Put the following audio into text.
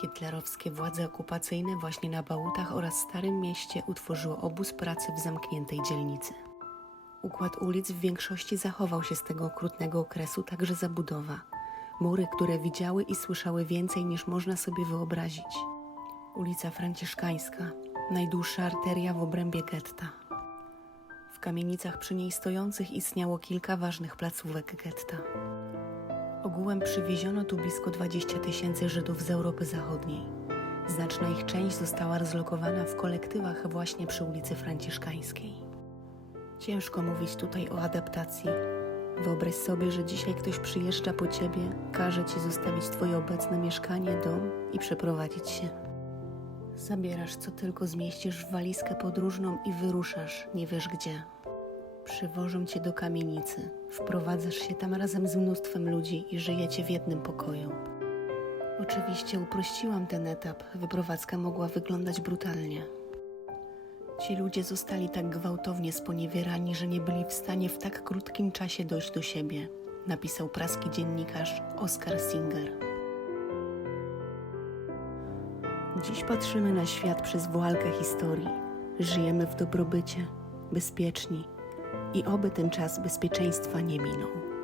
Hitlerowskie władze okupacyjne właśnie na Bałutach oraz Starym Mieście utworzyło obóz pracy w zamkniętej dzielnicy. Układ ulic w większości zachował się z tego okrutnego okresu, także zabudowa. Mury, które widziały i słyszały więcej niż można sobie wyobrazić. Ulica Franciszkańska, najdłuższa arteria w obrębie getta. W kamienicach przy niej stojących istniało kilka ważnych placówek getta. Ogółem przywieziono tu blisko 20 tysięcy Żydów z Europy Zachodniej. Znaczna ich część została rozlokowana w kolektywach właśnie przy ulicy Franciszkańskiej. Ciężko mówić tutaj o adaptacji. Wyobraź sobie, że dzisiaj ktoś przyjeżdża po ciebie, każe ci zostawić twoje obecne mieszkanie, dom i przeprowadzić się. Zabierasz co tylko zmieścisz w walizkę podróżną i wyruszasz, nie wiesz gdzie. Przywożą cię do kamienicy, wprowadzasz się tam razem z mnóstwem ludzi i żyjecie w jednym pokoju. Oczywiście uprościłam ten etap, wyprowadzka mogła wyglądać brutalnie. Ci ludzie zostali tak gwałtownie sponiewierani, że nie byli w stanie w tak krótkim czasie dojść do siebie, napisał praski dziennikarz Oskar Singer. Dziś patrzymy na świat przez woalkę historii. Żyjemy w dobrobycie, bezpieczni i oby ten czas bezpieczeństwa nie minął.